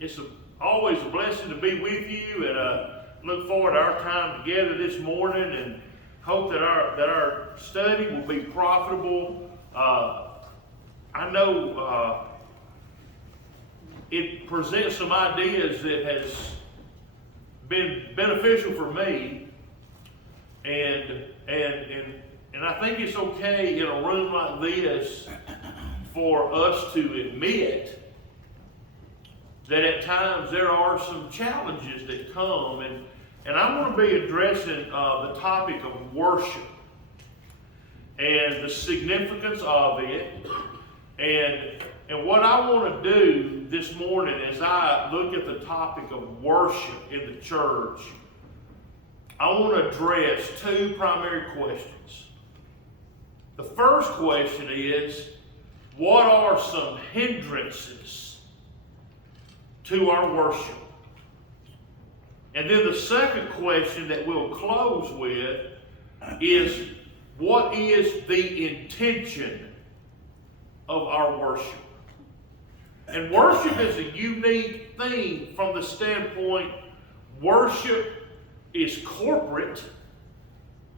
It's always a blessing to be with you, and look forward to our time together this morning, and hope that our study will be profitable. I know it presents some ideas that has been beneficial for me, and I think it's okay in a room like this for us to admit that at times there are some challenges that come, and I'm going to be addressing the topic of worship and the significance of it, and what I want to do this morning as I look at the topic of worship in the church, I want to address two primary questions. The first question is, what are some hindrances to our worship? And then the second question that we'll close with is, what is the intention of our worship? And worship is a unique thing from the standpoint, worship is corporate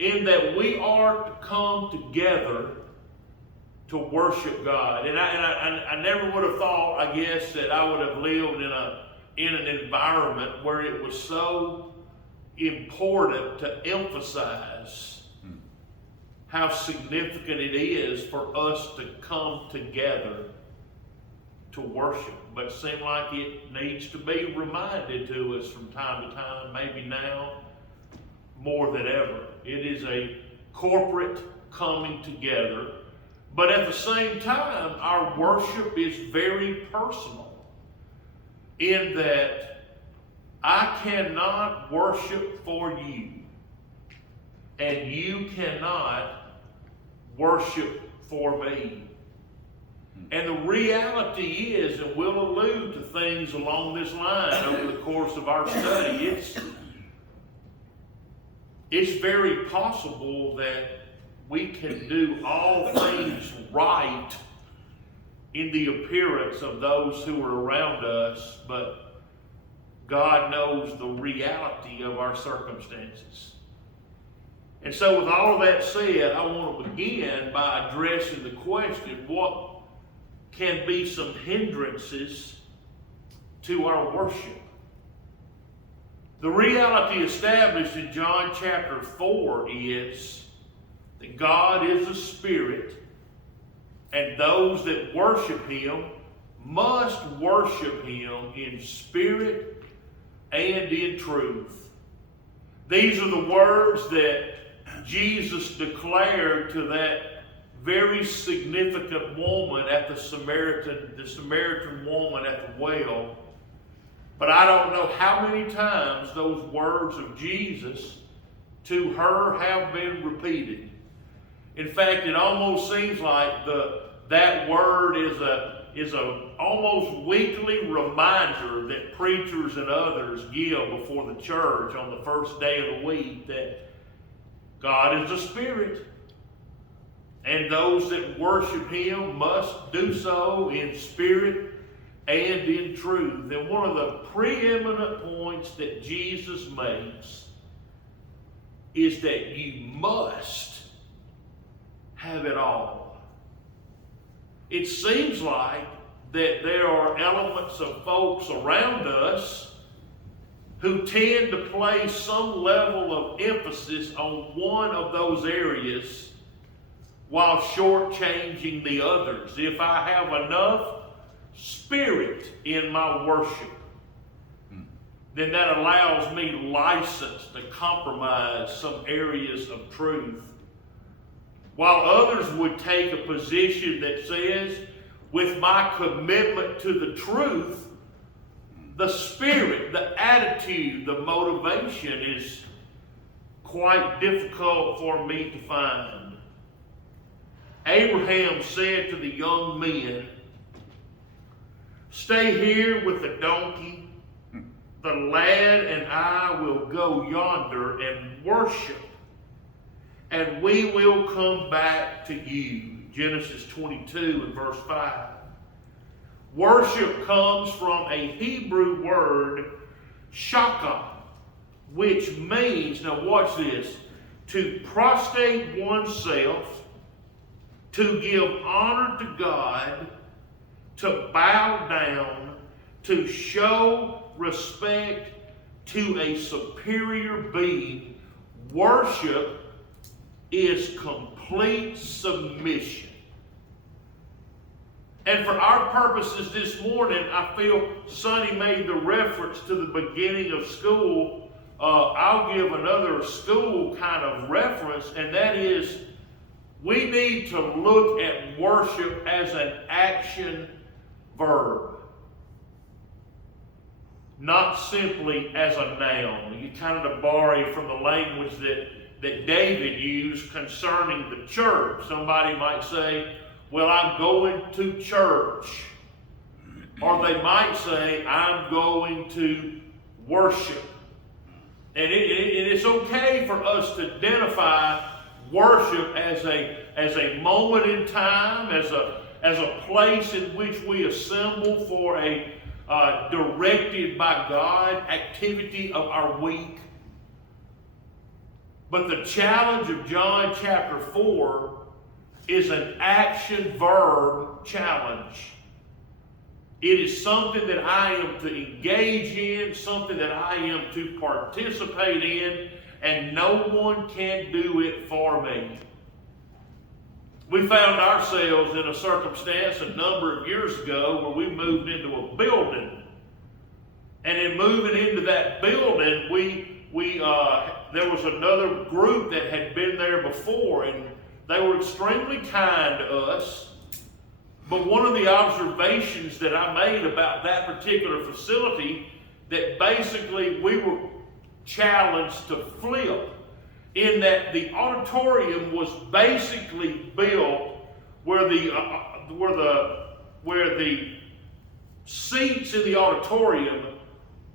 in that we are to come together to worship God. And I never would have thought, I guess, that I would have lived in an environment where it was so important to emphasize how significant it is for us to come together to worship. But it seems like it needs to be reminded to us from time to time, maybe now more than ever. It is a corporate coming together. But at the same time, our worship is very personal in that I cannot worship for you, and you cannot worship for me. And the reality is, and we'll allude to things along this line over the course of our study, it's very possible that we can do all things right in the appearance of those who are around us, but God knows the reality of our circumstances. And so with all of that said, I want to begin by addressing the question, what can be some hindrances to our worship? The reality established in John chapter 4 is that God is a spirit, and those that worship Him must worship Him in spirit and in truth. These are the words that Jesus declared to that very significant woman at the Samaritan woman at the well. But I don't know how many times those words of Jesus to her have been repeated. In fact, it almost seems like that word is a almost weekly reminder that preachers and others give before the church on the first day of the week, that God is a spirit, and those that worship Him must do so in spirit and in truth. And one of the preeminent points that Jesus makes is that you must have it all. It seems like that there are elements of folks around us who tend to place some level of emphasis on one of those areas while shortchanging the others. If I have enough spirit in my worship, then that allows me license to compromise some areas of truth. While others would take a position that says, with my commitment to the truth, the spirit, the attitude, the motivation is quite difficult for me to find. Abraham said to the young men, "Stay here with the donkey. The lad and I will go yonder and worship, and we will come back to you." Genesis 22 and verse 5. Worship comes from a Hebrew word, shaka, which means, now watch this, to prostrate oneself, to give honor to God, to bow down, to show respect to a superior being. Worship is complete submission. And for our purposes this morning, I feel Sonny made the reference to the beginning of school. I'll give another school kind of reference, and that is we need to look at worship as an action verb, not simply as a noun. You kind of borrow from the language that David used concerning the church. Somebody might say, well, I'm going to church. Or they might say, I'm going to worship. And it's okay for us to identify worship as a moment in time, as a place in which we assemble for a directed by God activity of our week. But the challenge of John chapter 4 is an action verb challenge. It is something that I am to engage in, something that I am to participate in, and no one can do it for me. We found ourselves in a circumstance a number of years ago where we moved into a building. And in moving into that building, there was another group that had been there before, and they were extremely kind to us. But one of the observations that I made about that particular facility, that basically we were challenged to flip, in that the auditorium was basically built where the seats in the auditorium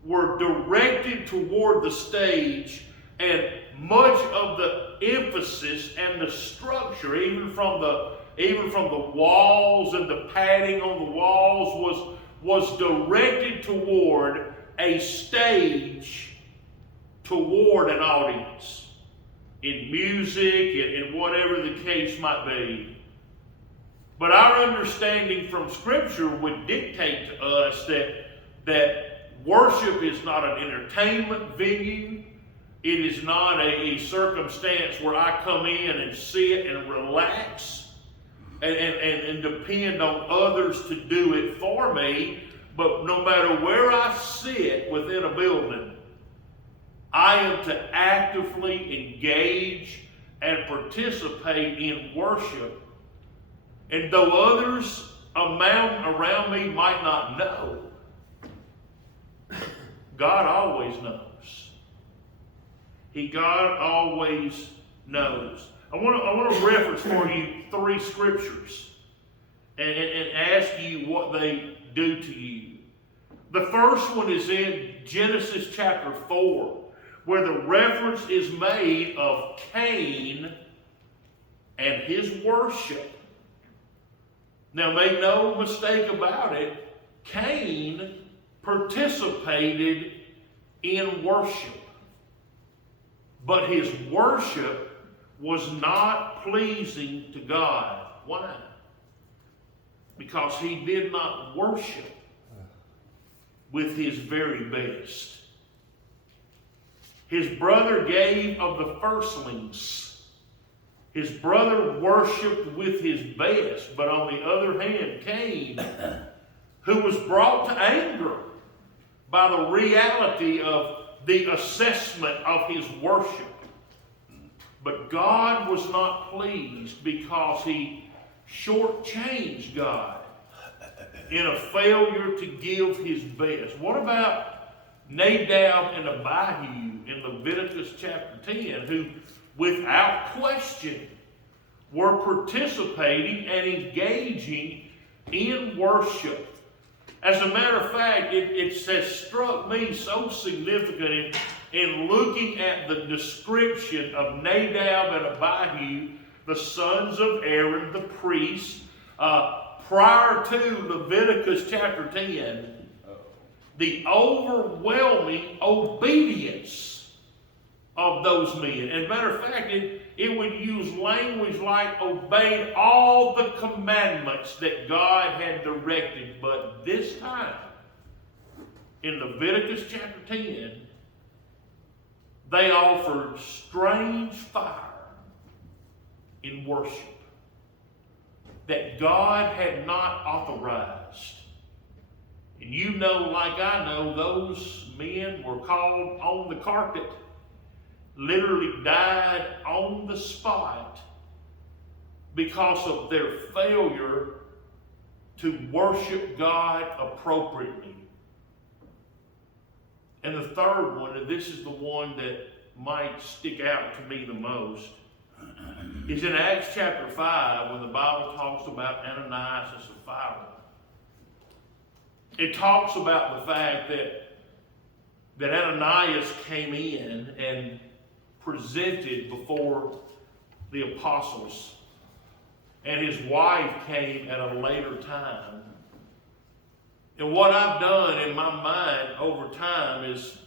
were directed toward the stage, and much of the emphasis and the structure, even from the walls and the padding on the walls, was directed toward a stage, toward an audience, in music and whatever the case might be. But our understanding from Scripture would dictate to us that worship is not an entertainment venue. It is not a circumstance where I come in and sit and relax and depend on others to do it for me. But no matter where I sit within a building, I am to actively engage and participate in worship. And though others around me might not know, God always knows. God always knows. I want to reference for you 3 scriptures and ask you what they do to you. The first one is in Genesis chapter 4, where the reference is made of Cain and his worship. Now, make no mistake about it, Cain participated in worship. But his worship was not pleasing to God. Why? Because he did not worship with his very best. His brother gave of the firstlings. His brother worshiped with his best. But on the other hand, Cain, who was brought to anger by the reality of the assessment of his worship. But God was not pleased because he shortchanged God in a failure to give his best. What about Nadab and Abihu in Leviticus chapter 10, who without question were participating and engaging in worship? As a matter of fact, it has struck me so significant in looking at the description of Nadab and Abihu the sons of Aaron, the priests, prior to Leviticus chapter 10, the overwhelming obedience of those men. As a matter of fact, it would use language like obeyed all the commandments that God had directed. But this time, in Leviticus chapter 10, they offered strange fire in worship that God had not authorized. And you know, like I know, those men were called on the carpet, literally died on the spot because of their failure to worship God appropriately. And the third one, and this is the one that might stick out to me the most, is in Acts chapter 5 when the Bible talks about Ananias and Sapphira. It talks about the fact that Ananias came in and presented before the apostles, and his wife came at a later time. And what I've done in my mind over time is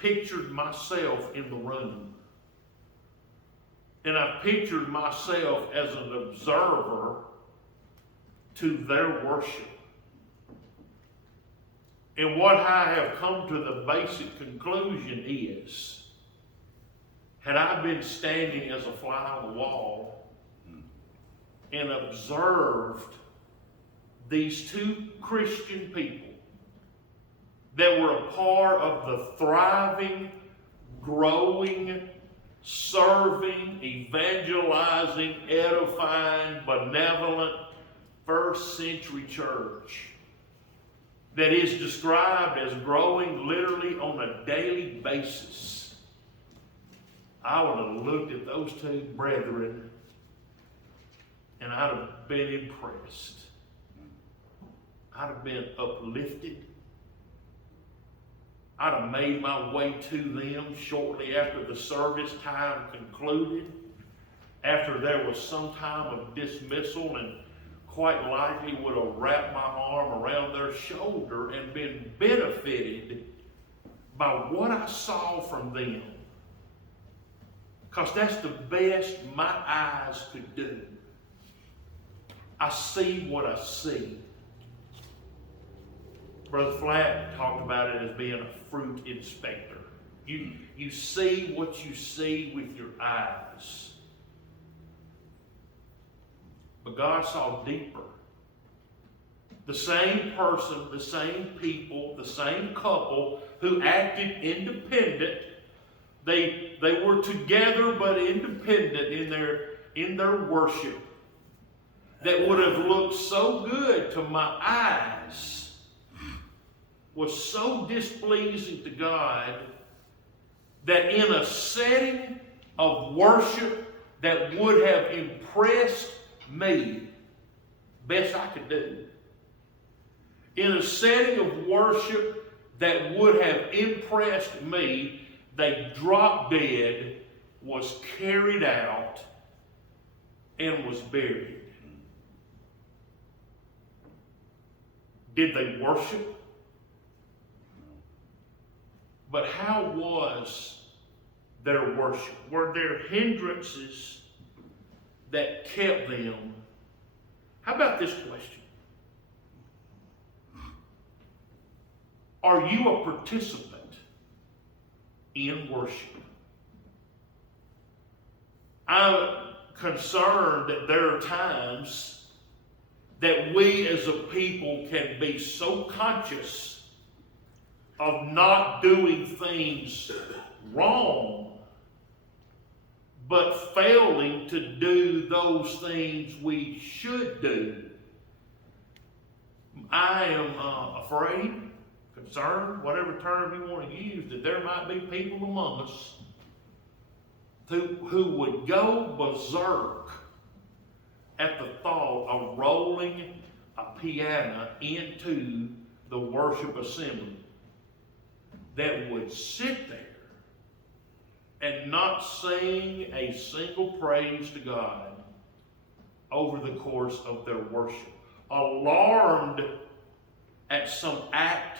pictured myself in the room. And I've pictured myself as an observer to their worship. And what I have come to the basic conclusion is, had I been standing as a fly on the wall and observed these two Christian people that were a part of the thriving, growing, serving, evangelizing, edifying, benevolent first century church that is described as growing literally on a daily basis, I would have looked at those two brethren and I'd have been impressed. I'd have been uplifted. I'd have made my way to them shortly after the service time concluded, after there was some time of dismissal, and quite likely would have wrapped my arm around their shoulder and been benefited by what I saw from them. Because that's the best my eyes could do. I see what I see. Brother Flatt talked about it as being a fruit inspector. You see what you see with your eyes. But God saw deeper. The same person, the same people, the same couple who acted independent, they were together but independent in their worship, that would have looked so good to my eyes, was so displeasing to God, that in a setting of worship that would have impressed me, best I could do, in a setting of worship that would have impressed me, they dropped dead, was carried out, and was buried. Did they worship? But how was their worship? Were there hindrances that kept them? How about this question? Are you a participant in worship? I'm concerned that there are times that we as a people can be so conscious of not doing things wrong, but failing to do those things we should do. I am afraid, concerned, whatever term you want to use, that there might be people among us who would go berserk at the thought of rolling a piano into the worship assembly, that would sit there and not sing a single praise to God over the course of their worship. Alarmed at some act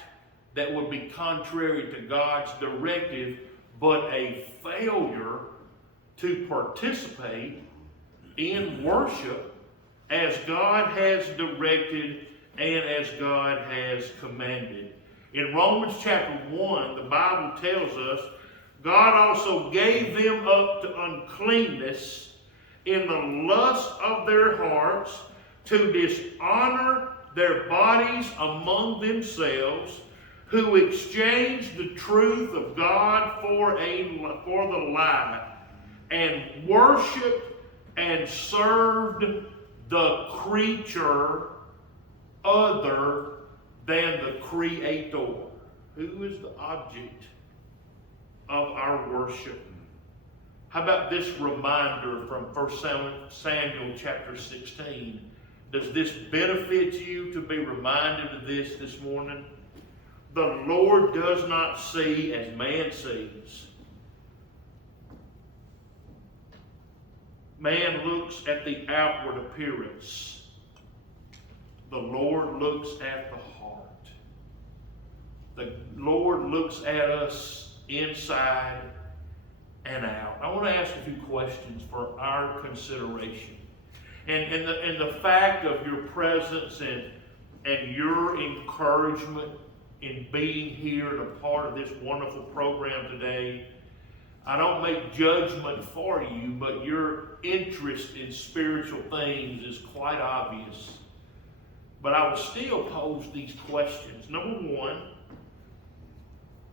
that would be contrary to God's directive, but a failure to participate in worship as God has directed and as God has commanded. In Romans chapter 1, the Bible tells us, God also gave them up to uncleanness in the lust of their hearts to dishonor their bodies among themselves, who exchanged the truth of God for the lie, and worshiped and served the creature other than the Creator. Who is the object of our worship? How about this reminder from 1 Samuel chapter 16? Does this benefit you to be reminded of this morning? The Lord does not see as man sees. Man looks at the outward appearance. The Lord looks at the heart. The Lord looks at us inside and out. I want to ask a few questions for our consideration. And the fact of your presence and your encouragement in being here and a part of this wonderful program today, I don't make judgment for you, but your interest in spiritual things is quite obvious. But I will still pose these questions. Number one,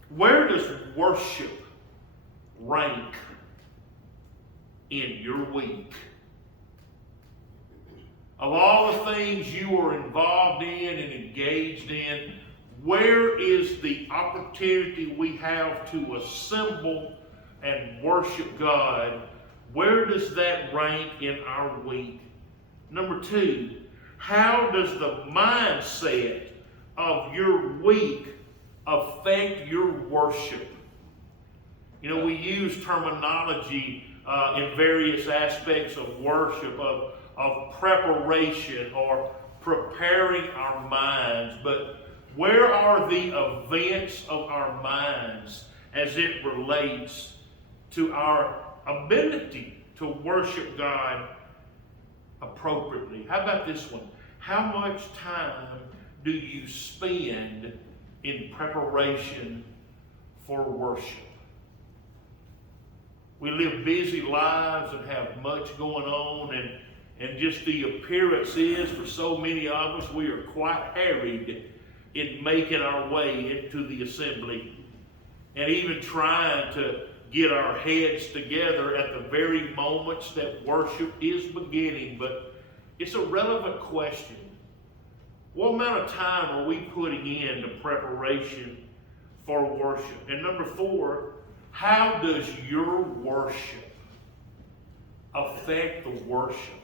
where does worship rank in your week? Of all the things you are involved in and engaged in, where is the opportunity we have to assemble and worship God? Where does that rank in our week? Number two, how does the mindset of your week affect your worship? You know, we use terminology in various aspects of worship, of preparation or preparing our minds, but where are the events of our minds as it relates to our ability to worship God appropriately? How about this one? How much time do you spend in preparation for worship? We live busy lives and have much going on, and just the appearance is, for so many of us, we are quite harried in making our way into the assembly and even trying to get our heads together at the very moments that worship is beginning. But it's a relevant question. What amount of time are we putting into preparation for worship? And number four, how does your worship affect the worship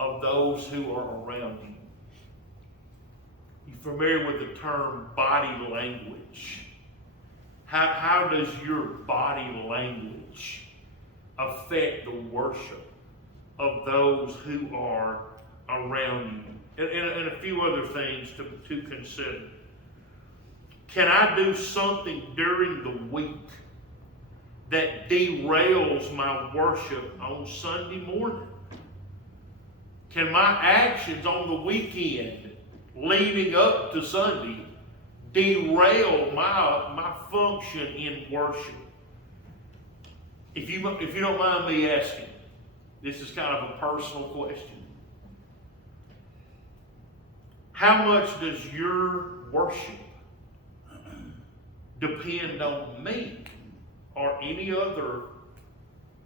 of those who are around you? You familiar with the term body language? How does your body language affect the worship of those who are around you? And a few other things to consider. Can I do something during the week that derails my worship on Sunday morning? Can my actions on the weekend leading up to Sunday derail my function in worship? If you don't mind me asking, this is kind of a personal question. How much does your worship depend on me or any other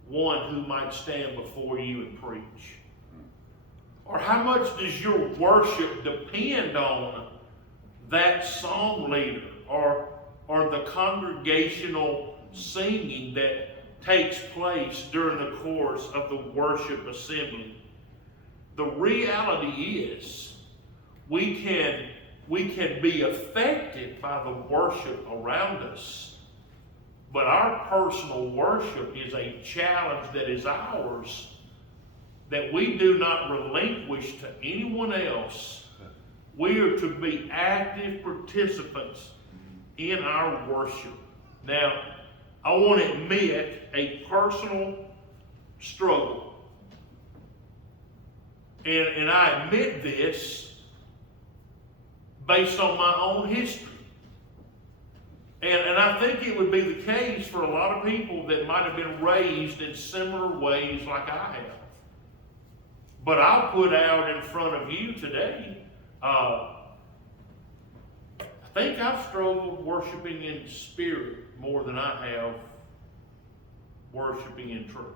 one who might stand before you and preach? Or how much does your worship depend on that song leader or the congregational singing that takes place during the course of the worship assembly? The reality is we can be affected by the worship around us, But our personal worship is a challenge that is ours, that we do not relinquish to anyone else. We are to be active participants in our worship. Now, I want to admit a personal struggle. And I admit this based on my own history. And I think it would be the case for a lot of people that might have been raised in similar ways like I have. But I'll put out in front of you today, I think I've struggled worshiping in spirit more than I have worshiping in truth.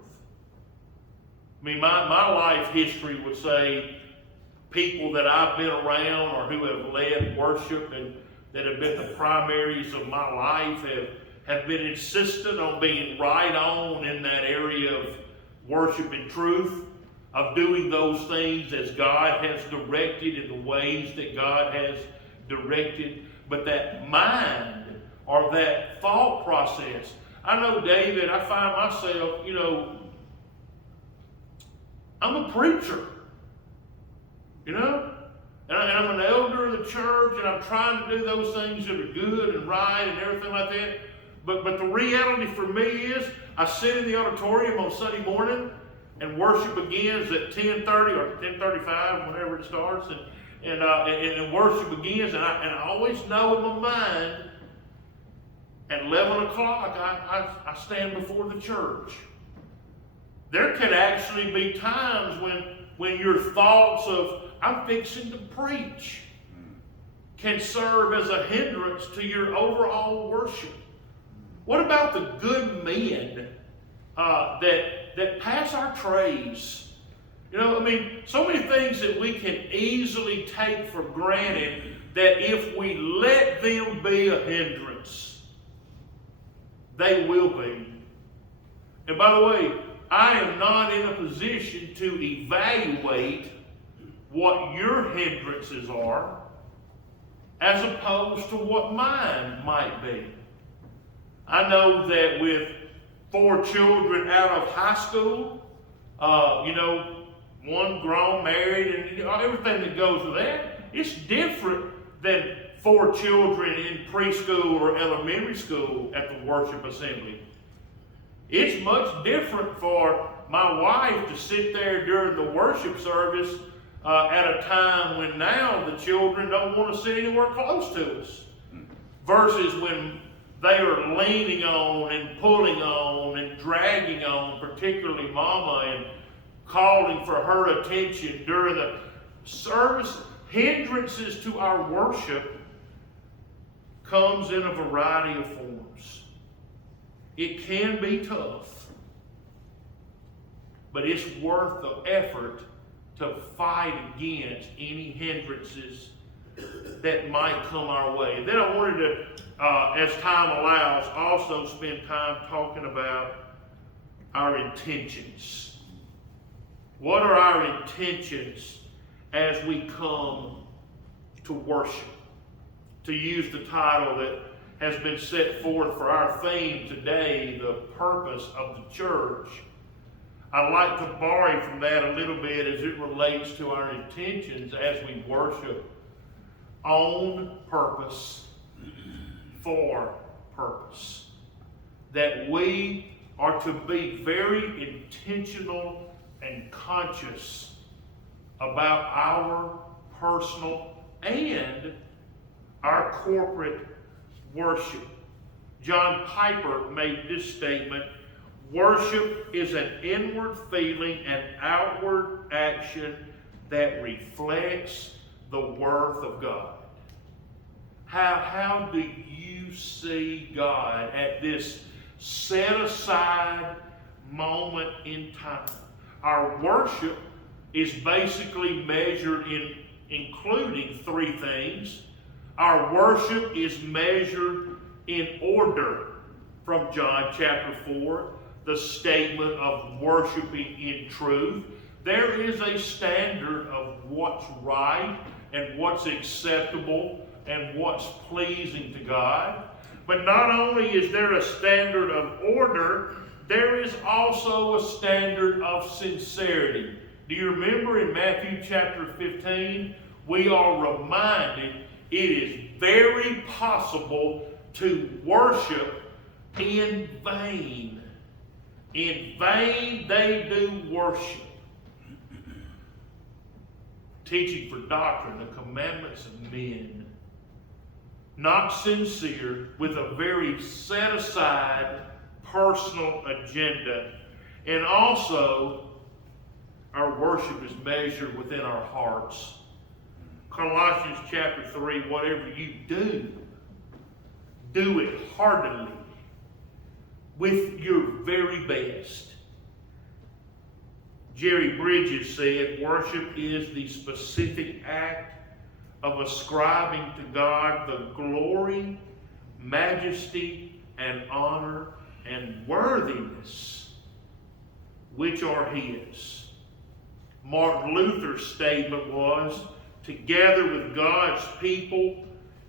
I mean, my life history would say people that I've been around or who have led worship and that have been the primaries of my life have been insistent on being right on in that area of worship and truth, of doing those things as God has directed in the ways that God has directed. But that mind or that thought process, I know, David, I find myself, I'm a preacher, and I'm an elder of the church, and I'm trying to do those things that are good and right and everything like that. But the reality for me is I sit in the auditorium on Sunday morning and worship begins at 10:30 or 10:35, whenever it starts, and worship begins, and I always know in my mind at 11 o'clock I stand before the church. There can actually be times when your thoughts of I'm fixing to preach can serve as a hindrance to your overall worship. What about the good men that pass our trays? So many things that we can easily take for granted that if we let them be a hindrance, they will be. And by the way, I am not in a position to evaluate what your hindrances are as opposed to what mine might be. I know that with 4 children out of high school, one grown, married, and everything that goes with that, it's different than 4 children in preschool or elementary school at the worship assembly. It's much different for my wife to sit there during the worship service at a time when now the children don't want to sit anywhere close to us, versus when they are leaning on and pulling on and dragging on, particularly Mama, and calling for her attention during the service. Hindrances to our worship comes in a variety of forms. It can be tough, but it's worth the effort to fight against any hindrances that might come our way. And then I wanted to, as time allows, also spend time talking about our intentions. What are our intentions as we come to worship? To use the title that has been set forth for our theme today, the purpose of the church, I'd like to borrow from that a little bit as it relates to our intentions as we worship on purpose, for purpose. That we are to be very intentional and conscious about our personal and our corporate worship. John Piper made this statement: worship is an inward feeling and outward action that reflects the worth of God. How do you see God at this set aside moment in time? Our worship is basically measured in including 3 things. Our worship is measured in order from John chapter 4, the statement of worshiping in truth. There is a standard of what's right and what's acceptable and what's pleasing to God. But not only is there a standard of order, there is also a standard of sincerity. Do you remember in Matthew chapter 15, we are reminded it is very possible to worship in vain. In vain they do worship. Teaching for doctrine the commandments of men. Not sincere, with a very set aside personal agenda. And also, our worship is measured within our hearts. Colossians chapter 3, whatever you do, do it heartily, with your very best. Jerry Bridges said, worship is the specific act of ascribing to God the glory, majesty, and honor, and worthiness which are His. Martin Luther's statement was, together with God's people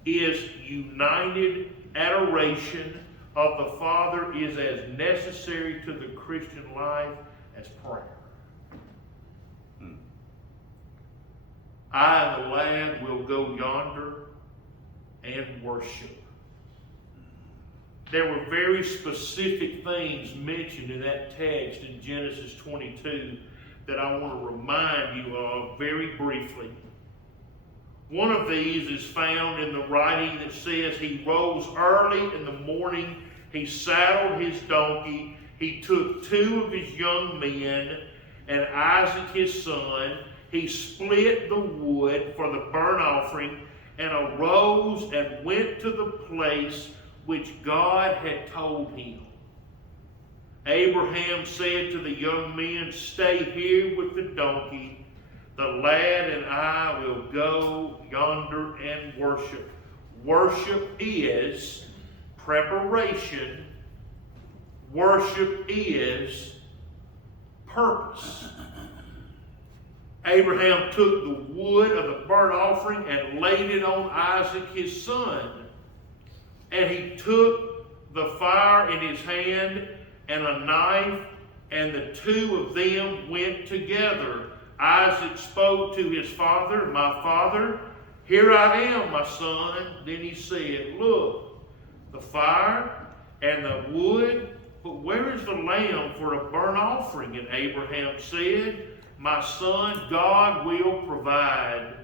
is united adoration of the Father is as necessary to the Christian life as prayer. I and the lad will go yonder and worship. There were very specific things mentioned in that text in Genesis 22 that I want to remind you of very briefly. One of these is found in the writing that says he rose early in the morning, he saddled his donkey, he took 2 of his young men and Isaac his son. He split the wood for the burnt offering and arose and went to the place which God had told him. Abraham said to the young men, stay here with the donkey. The lad and I will go yonder and worship. Worship is preparation. Worship is purpose. Abraham took the wood of the burnt offering and laid it on Isaac his son. And he took the fire in his hand and a knife, and the 2 of them went together. Isaac spoke to his father, my father. Here I am, my son. Then he said, look, the fire and the wood, but where is the lamb for a burnt offering? And Abraham said, my son, God will provide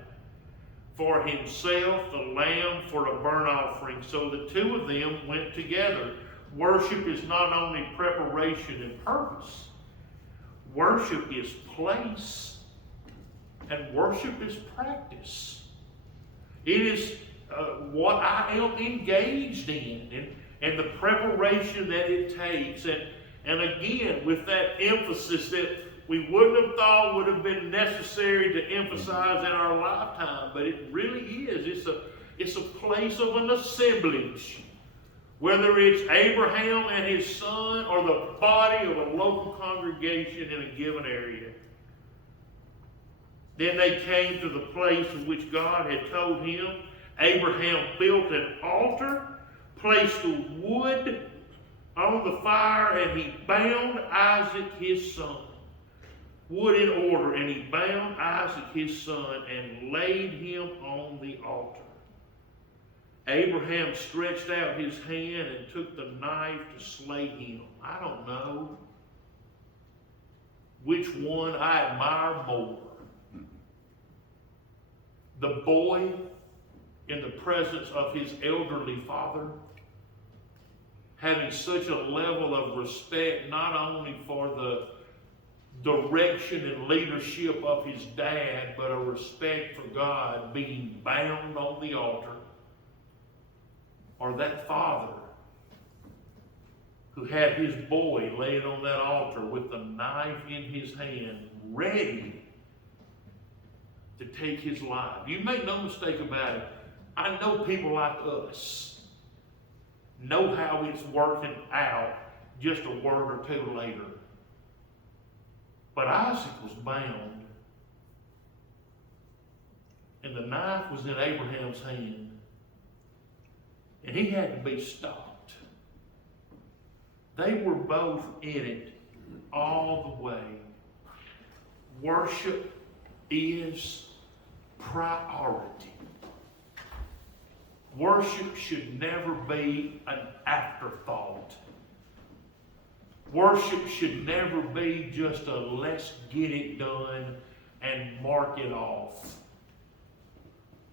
for himself the lamb for a burnt offering. So the 2 of them went together. Worship is not only preparation and purpose. Worship is place. And worship is practice. It is what I am engaged in and the preparation that it takes. And again, with that emphasis that we wouldn't have thought would have been necessary to emphasize in our lifetime, but it really is. It's a place of an assemblage. Whether it's Abraham and his son or the body of a local congregation in a given area. Then they came to the place in which God had told him. Abraham built an altar, placed the wood on the fire, and he bound Isaac his son. Wood in order, and he bound Isaac his son and laid him on the altar. Abraham stretched out his hand and took the knife to slay him. I don't know which one I admire more. The boy in the presence of his elderly father, having such a level of respect not only for the direction and leadership of his dad, but a respect for God, being bound on the altar. Or that father who had his boy laid on that altar with the knife in his hand, ready to take his life. You make no mistake about it. I know people like us know how it's working out just a word or two later. But Isaac was bound, and the knife was in Abraham's hand. And he had to be stopped. They were both in it all the way. Worship is priority. Worship should never be an afterthought. Worship should never be just a let's get it done and mark it off.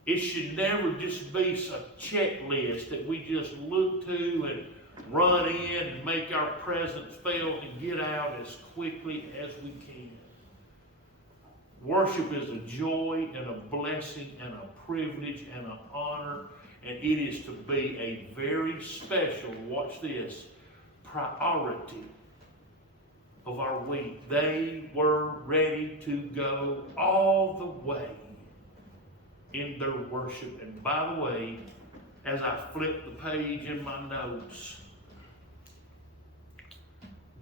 It should never just be a checklist that we just look to and run in and make our presence felt and get out as quickly as we can. Worship is a joy and a blessing and a privilege and an honor, and it is to be a very special, watch this, priority of our week. They were ready to go all the way in their worship. And by the way, as I flip the page in my notes,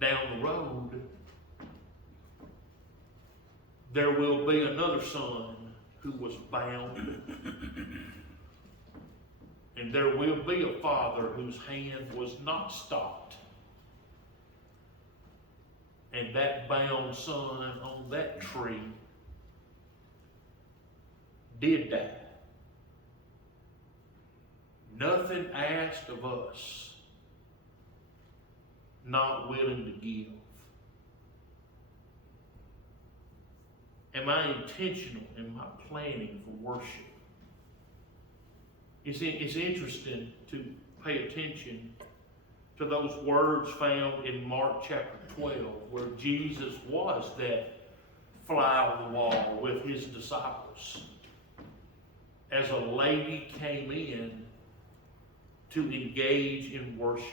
down the road, there will be another son who was bound. And there will be a father whose hand was not stopped. And that bound son on that tree did die. Nothing asked of us, not willing to give. Am I intentional in my planning for worship? It's interesting to pay attention to those words found in Mark chapter 12, where Jesus was that fly on the wall with his disciples. As a lady came in to engage in worship.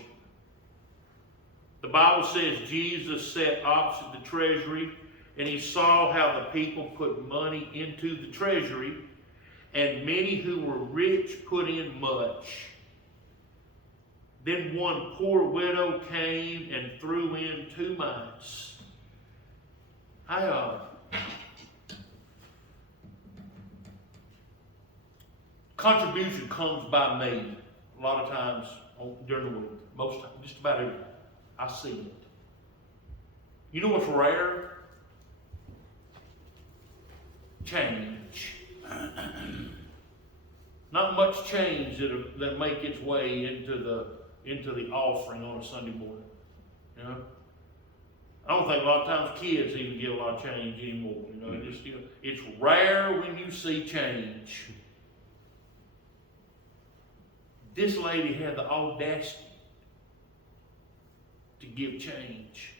The Bible says Jesus sat opposite the treasury, and he saw how the people put money into the treasury, and many who were rich put in much. Then one poor widow came and threw in 2 mites. Contribution comes by me a lot of times during the week. Most times, just about every day. I see it. You know what's rare? Change. Not much change that make its way into the offering on a Sunday morning. You know? I don't think a lot of times kids even give a lot of change anymore. You know, it's rare when you see change. This lady had the audacity to give change.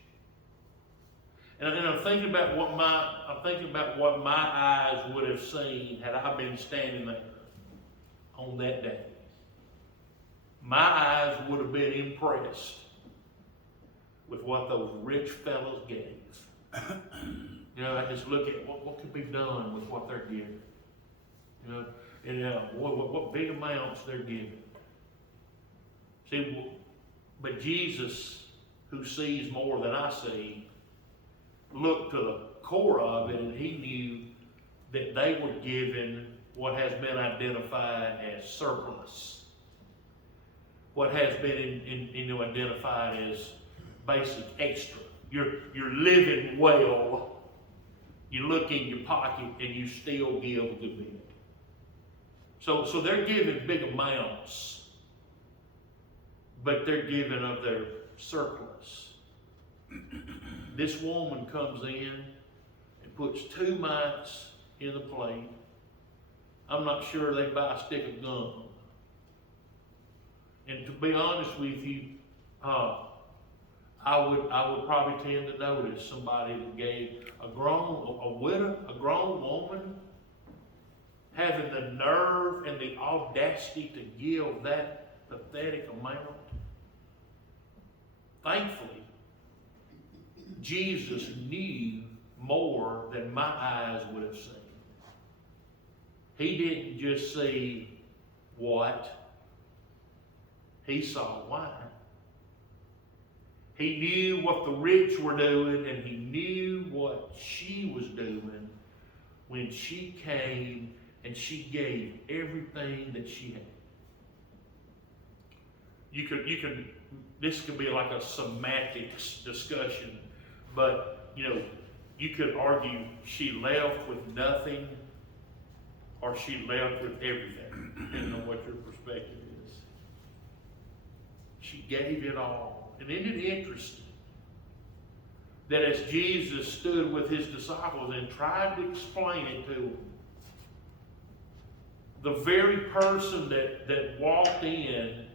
And I'm thinking about what my eyes would have seen had I been standing there on that day. My eyes would have been impressed with what those rich fellows gave. You know, I just look at what could be done with what they're giving. You know, and what big amounts they're giving. See, but Jesus, who sees more than I see, looked to the core of it, and he knew that they were given what has been identified as surplus. What has been identified as basic extra. You're living well. You look in your pocket and you still give a good bit. So they're giving big amounts, but they're giving of their surplus. This woman comes in and puts 2 mites in the plate. I'm not sure they buy a stick of gum. And to be honest with you, I would probably tend to notice somebody that gave a grown woman having the nerve and the audacity to give that pathetic amount. Thankfully, Jesus knew more than my eyes would have seen. He didn't just see what, he saw why. He knew what the rich were doing, and he knew what she was doing when she came and she gave everything that she had. this could be like a semantics discussion, but, you could argue she left with nothing or she left with everything, depending on what your perspective is. She gave it all. And isn't it interesting that as Jesus stood with his disciples and tried to explain it to them, the very person that walked in,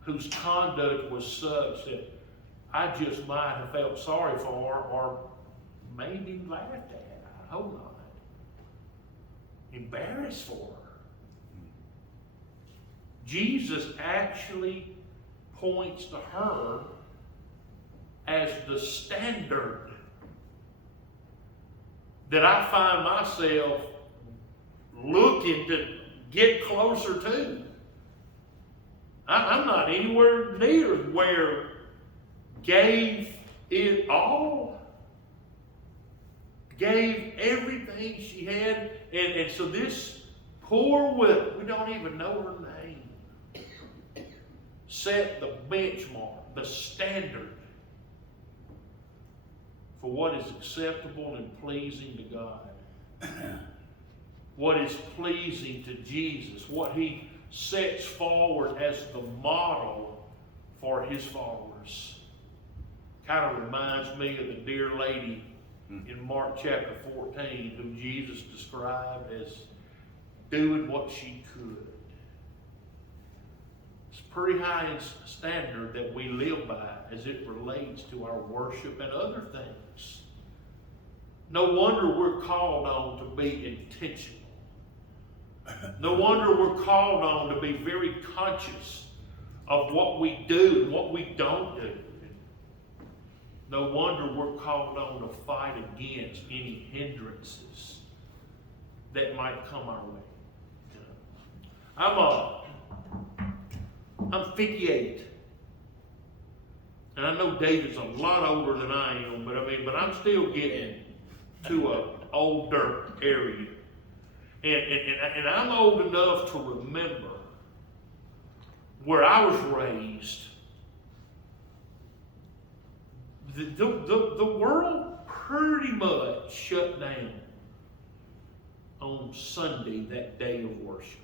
whose conduct was such that I just might have felt sorry for or maybe laughed at, I hope not, embarrassed for her. Jesus actually points to her as the standard that I find myself looking to get closer to. I'm not anywhere near where gave it all, gave everything she had, and so this poor widow, we don't even know her name, set the benchmark, the standard for what is acceptable and pleasing to God. What is pleasing to Jesus, what he sets forward as the model for his followers. Kind of reminds me of the dear lady in Mark chapter 14 who Jesus described as doing what she could. It's a pretty high standard that we live by as it relates to our worship and other things. No wonder we're called on to be intentional. No wonder we're called on to be very conscious of what we do and what we don't do. No wonder we're called on to fight against any hindrances that might come our way. I'm 58. And I know David's a lot older than I am, but I'm still getting to an older area. And I'm old enough to remember where I was raised. The world pretty much shut down on Sunday, that day of worship.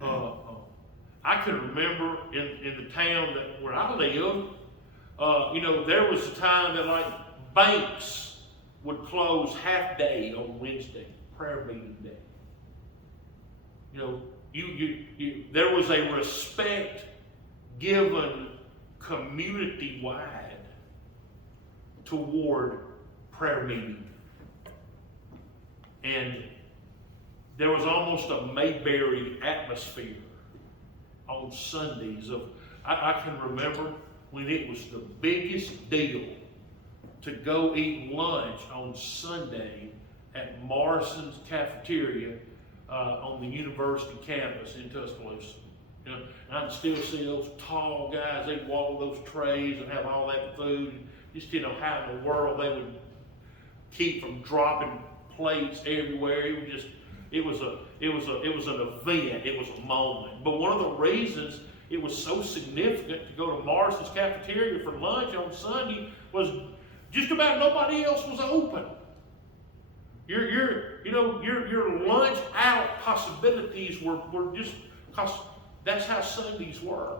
I can remember in the town where I lived, there was a time that like banks would close half day on Wednesday, prayer meeting day. There was a respect given community-wide toward prayer meeting. And there was almost a Mayberry atmosphere on Sundays. I can remember when it was the biggest deal to go eat lunch on Sunday at Morrison's Cafeteria on the university campus in Tuscaloosa. I can still see those tall guys, they walk those trays and have all that food. Just how in the world they would keep from dropping plates everywhere. It was an event, it was a moment. But one of the reasons it was so significant to go to Morrison's Cafeteria for lunch on Sunday was just about nobody else was open. Your lunch out possibilities were just because that's how Sundays were.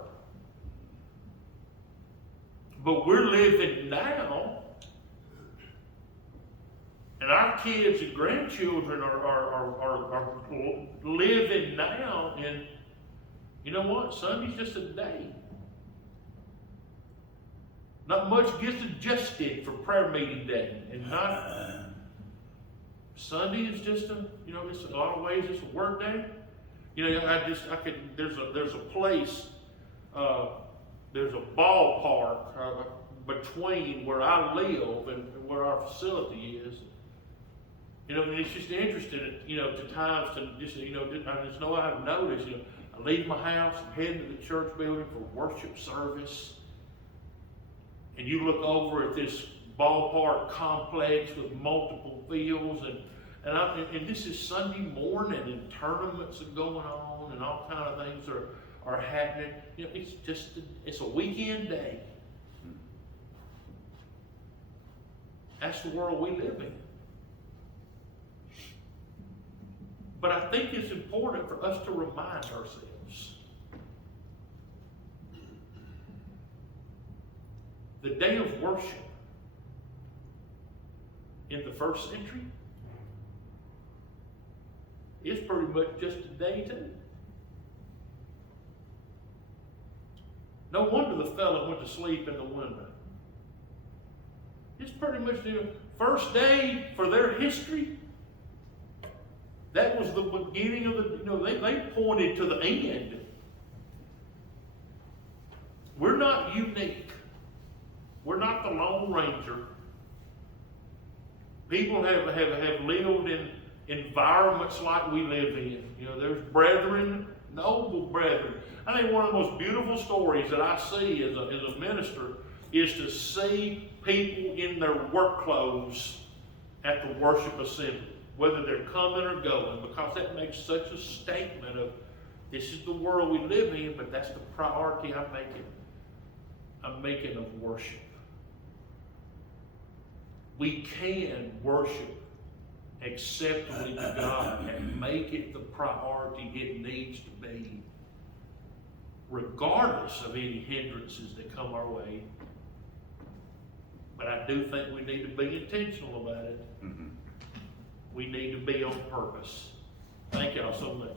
But we're living now, and our kids and grandchildren are living now, and you know what? Sunday's just a day. Not much gets adjusted for prayer meeting day, and not Sunday is just it's a lot of ways it's a work day. There's a place, there's a ballpark between where I live and where our facility is. And it's just interesting, to times to I've noticed, I leave my house, I'm heading to the church building for worship service, and you look over at this ballpark complex with multiple fields, and this is Sunday morning, and tournaments are going on, and all kind of things are happening. You know, it's a weekend day. That's the world we live in. But I think it's important for us to remind ourselves. The day of worship in the first century is pretty much just a day too. No wonder the fella went to sleep in the window. It's pretty much the first day for their history. That was the beginning of the, they pointed to the end. We're not unique. We're not the Lone Ranger. People have lived in environments like we live in. There's brethren, noble brethren. I think one of the most beautiful stories that I see as a minister is to see people in their work clothes at the worship assembly, whether they're coming or going, because that makes such a statement of this is the world we live in, but that's the priority I'm making of worship. We can worship acceptably to God and make it the priority it needs to be, regardless of any hindrances that come our way. But I do think we need to be intentional about it. Mm-hmm. We need to be on purpose. Thank y'all so much.